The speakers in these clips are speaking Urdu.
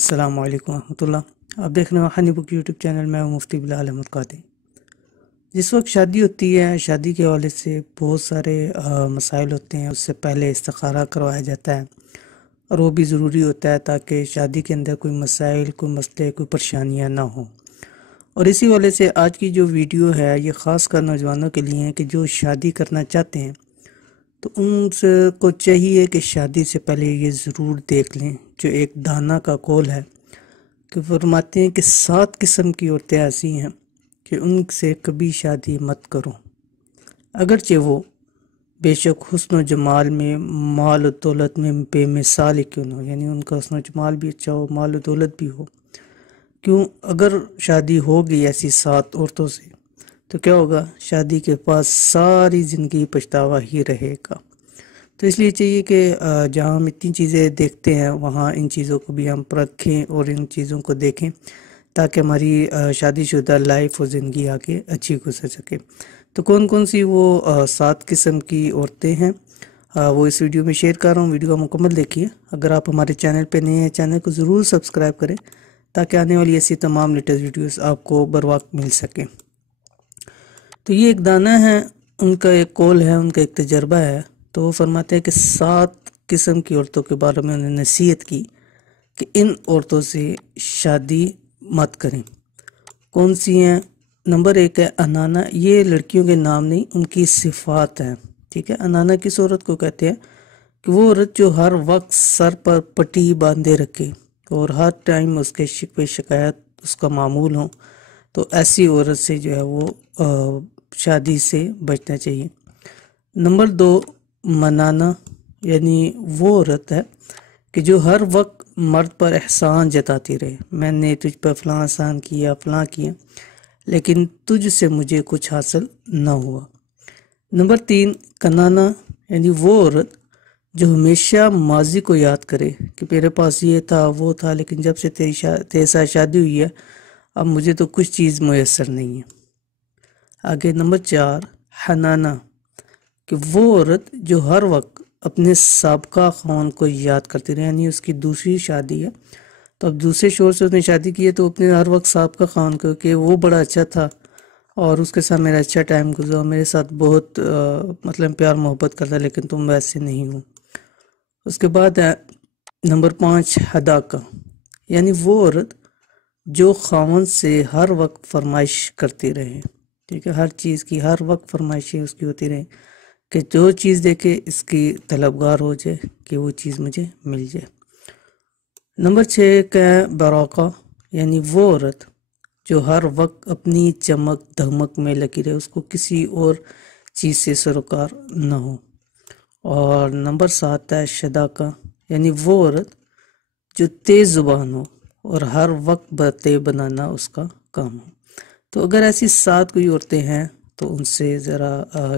السلام علیکم ورحمۃ اللہ۔ آپ دیکھ رہے ہیں ہنی بک یوٹیوب چینل میں ہوں مفتی بلال احمد قادری۔ جس وقت شادی ہوتی ہے، شادی کے حوالے سے بہت سارے مسائل ہوتے ہیں۔ اس سے پہلے استخارہ کروایا جاتا ہے اور وہ بھی ضروری ہوتا ہے تاکہ شادی کے اندر کوئی مسائل، کوئی مسئلے، کوئی پریشانیاں نہ ہوں۔ اور اسی حوالے سے آج کی جو ویڈیو ہے یہ خاص کر نوجوانوں کے لیے ہے کہ جو شادی کرنا چاہتے ہیں تو ان سے کو چاہیے کہ شادی سے پہلے یہ ضرور دیکھ لیں جو ایک دانا کا قول ہے کہ فرماتے ہیں کہ 7 قسم کی عورتیں ایسی ہیں کہ ان سے کبھی شادی مت کرو، اگرچہ وہ بے شک حسن و جمال میں، مال و دولت میں بے مثال ہی کیوں نہ ہو، یعنی ان کا حسن و جمال بھی اچھا ہو، مال و دولت بھی ہو۔ کیوں؟ اگر شادی ہوگی ایسی 7 عورتوں سے تو کیا ہوگا؟ شادی کے پاس ساری زندگی پچھتاوا ہی رہے گا۔ تو اس لیے چاہیے کہ جہاں ہم اتنی چیزیں دیکھتے ہیں وہاں ان چیزوں کو بھی ہم پرکھیں اور ان چیزوں کو دیکھیں تاکہ ہماری شادی شدہ لائف اور زندگی آگے اچھی گزر سکے۔ تو کون کون سی وہ 7 قسم کی عورتیں ہیں وہ اس ویڈیو میں شیئر کر رہا ہوں۔ ویڈیو کا مکمل دیکھیے۔ اگر آپ ہمارے چینل پہ نئے ہیں، چینل کو ضرور سبسکرائب کریں تاکہ آنے والی ایسی تمام لیٹسٹ ویڈیوز آپ کو بر وقت مل سکیں۔ تو یہ ایک دانا ہے، ان کا ایک قول ہے، ان کا ایک تجربہ ہے۔ تو وہ فرماتے ہیں کہ 7 قسم کی عورتوں کے بارے میں انہوں نے نصیحت کی کہ ان عورتوں سے شادی مت کریں۔ کون سی ہیں؟ نمبر 1 ہے انانا۔ یہ لڑکیوں کے نام نہیں، ان کی صفات ہیں، ٹھیک ہے۔ انانا کس عورت کو کہتے ہیں؟ کہ وہ عورت جو ہر وقت سر پر پٹی باندھے رکھے اور ہر ٹائم اس کے شکوے شکایت اس کا معمول ہوں، تو ایسی عورت سے جو ہے وہ شادی سے بچنا چاہیے۔ نمبر 2 منانا، یعنی وہ عورت ہے کہ جو ہر وقت مرد پر احسان جتاتی رہے، میں نے تجھ پر فلاں احسان کیا، فلاں کیا، لیکن تجھ سے مجھے کچھ حاصل نہ ہوا۔ نمبر 3 کنانا، یعنی وہ عورت جو ہمیشہ ماضی کو یاد کرے کہ میرے پاس یہ تھا وہ تھا، لیکن جب سے تیرے ساتھ شادی ہوئی ہے اب مجھے تو کچھ چیز میسر نہیں ہے۔ آگے نمبر 4 حنانا، کہ وہ عورت جو ہر وقت اپنے سابقہ خاوند کو یاد کرتی رہے، یعنی اس کی دوسری شادی ہے تو اب دوسرے شوہر سے اس نے شادی کی ہے تو اپنے ہر وقت سابقہ خاوند کو کہ وہ بڑا اچھا تھا اور اس کے ساتھ میرا اچھا ٹائم گزرا، میرے ساتھ بہت مطلب پیار محبت کرتا، لیکن تم ویسے نہیں ہو۔ اس کے بعد ہے نمبر 5 حداقہ، یعنی وہ عورت جو خاوند سے ہر وقت فرمائش کرتی رہے، ٹھیک ہے، ہر چیز کی ہر وقت فرمائشیں اس کی ہوتی رہیں کہ جو چیز دیکھے اس کی طلبگار ہو جائے کہ وہ چیز مجھے مل جائے۔ نمبر 6 کا ہے براقہ، یعنی وہ عورت جو ہر وقت اپنی چمک دھمک میں لگی رہے، اس کو کسی اور چیز سے سروکار نہ ہو۔ اور نمبر 7 ہے شداقہ، یعنی وہ عورت جو تیز زبان ہو اور ہر وقت باتیں بنانا اس کا کام ہو۔ تو اگر ایسی 7 کوئی عورتیں ہیں تو ان سے ذرا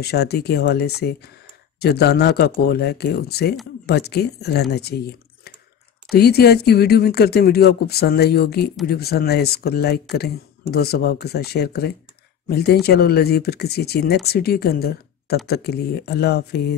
شادی کے حوالے سے جو دانا کا قول ہے کہ ان سے بچ کے رہنا چاہیے۔ تو یہ تھی آج کی ویڈیو۔ امید کرتے ہیں ویڈیو آپ کو پسند آئی ہوگی۔ ویڈیو پسند آئے اس کو لائک کریں، دوست احباب کے ساتھ شیئر کریں۔ ملتے ہیں انشاءاللہ پھر کسی اچھی نیکسٹ ویڈیو کے اندر، تب تک کے لیے اللہ حافظ۔